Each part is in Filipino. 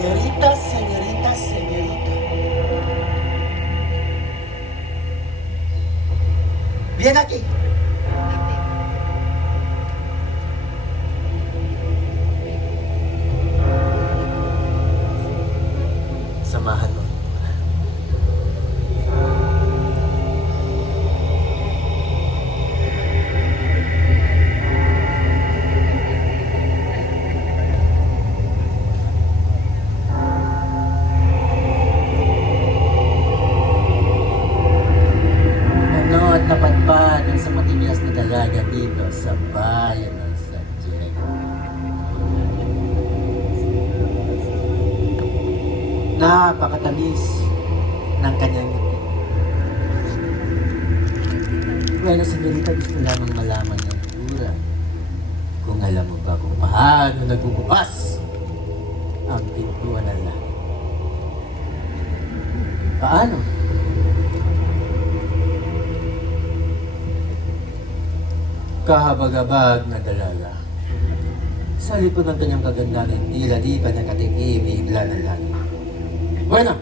Señorita, señorita, señorita. Bien aquí. Samahan mo. Ano at napadpad ang sa matigas na dalaga dito sa bayan ng San Diego. Napakatamis ng kanyang ngiti. Bueno, senyorita, gusto lamang malaman ng pura kung alam mo ba kung paano nagbubukas ang pintuan ng langit. Paano? Kahabag-habag na dalaga. Sa likod ng kanyang kagandahan, tila di pa nakatikim, bigla ng langit. Bueno!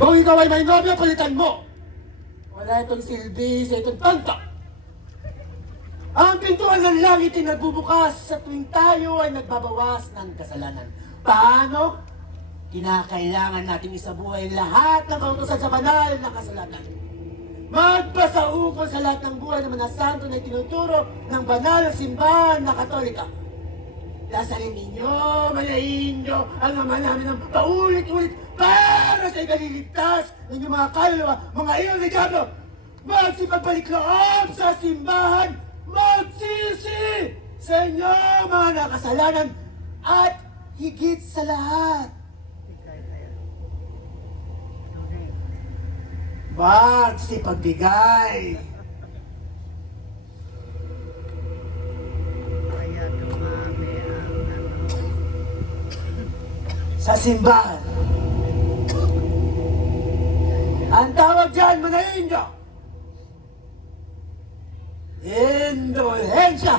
Kung ikaw ay may nobya, palitan mo! Wala itong silbi sa itong tanta! Ang pintuan ng langit ay nagbubukas sa tuwing tayo ay nagbabawas ng kasalanan. Paano? Kinakailangan natin isabuhay lahat ng kautusan sa banal na kasalanan. Magpasaukol sa lahat ng buhay ng mga santo na itinuturo ng banal na simbahan na Katolika. Dasalin ninyo, manahin nyo ang ama namin ng paulit-ulit para sa ikaliligtas ng inyong mga kaluluwa, mga iyon ni Diablo. Magsipagbalik loob sa simbahan, magsisi sa inyong mga nakasalanan at higit sa lahat, magsipagbigay. Kaya dumami ang Sa simbahan. Ang tawag dyan, manahin nyo. Indulhensya.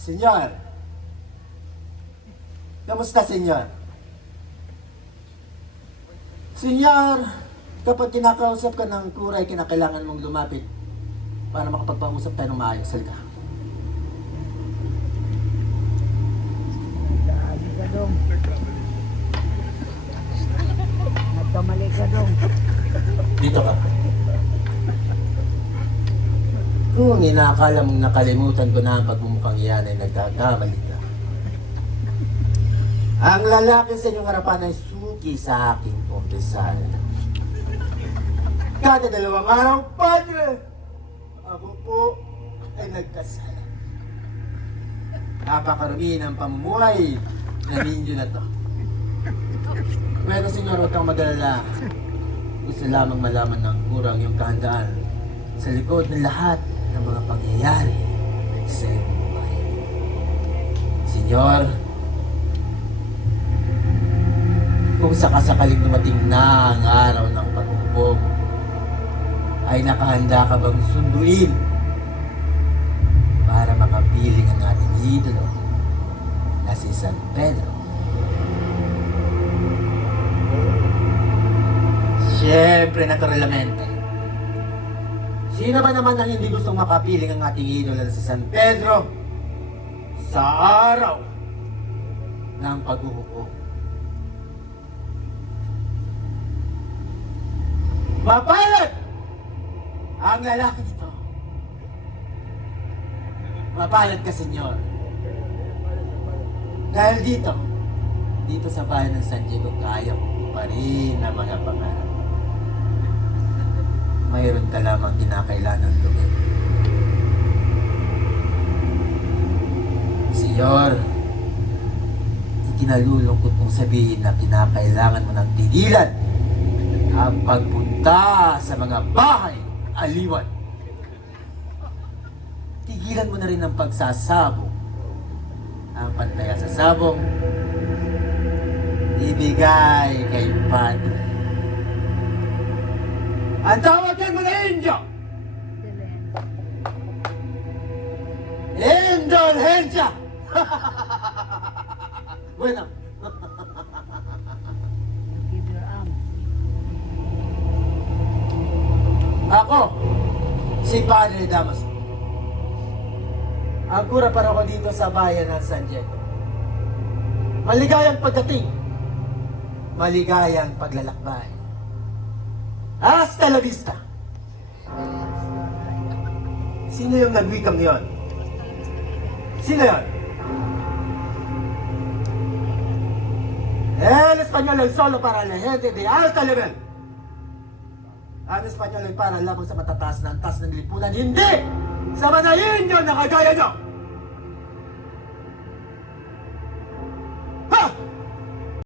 Senyor. Kamusta, senyor? Senyor, kapag kinakausap ka ng kuray, kinakailangan mong lumapit para makapagpausap tayo ng maayos. Halika. Nagkamali ka dong. Nagkamali ka dong. Dito ka. Kung inaakala mong nakalimutan ko na ang pagmumukhang iyan ay nagkakamali ka. Ang lalaki sa inyong harapan ay suki sa aking kumpisal. Kada 2 araw, Padre, ako po ay nagkasala. Napakarumi ng pamumuhay na ninyo na to. Pero senyor, huwag kang mag-alala. Gusto lamang malaman ng kurang yung kahandaan sa likod ng lahat ng mga pangyayari sa iyong buhay. Senyor, kung sakasakaling dumating na ang araw ng paghukom, ay nakahanda ka bang sunduin para makapiling ang ating idolo na si San Pedro? Siyempre, naturalmente. Sino ba naman ang hindi gustong makapiling ang ating idolo na si San Pedro sa araw ng paghuhukom? Mapalad ang lalaki nito. Mapalad ka, senyor. Dahil dito sa bayan ng San Diego, kaya mo pa rin ang mga pangarap. Mayroon ka lamang kinakailangan gawin. Senyor, ikinalulungkot mong sabihin na kinakailangan mo ng tigilan ang pagpunta sa mga bahay aliwan. tigilan mo na rin ang pagsasabong. Ang pantaya sa sabong, ibigay kay Padre. Ang tawag yan mga Indio! Indulhensya! Bueno. Give your arms. Ako, si Padre Damaso. Ang kura para ko dito sa bayan ng San Diego. Maligayang pagdating. Maligayang paglalakbay. Hasta la vista. Sino yung nagwikam yon? Sino yon? El español ay solo para la gente de alta level. Ang espanyol ay para lamang sa matataas na antas ng lipunan, hindi sa mga Indio na kagaya nyo!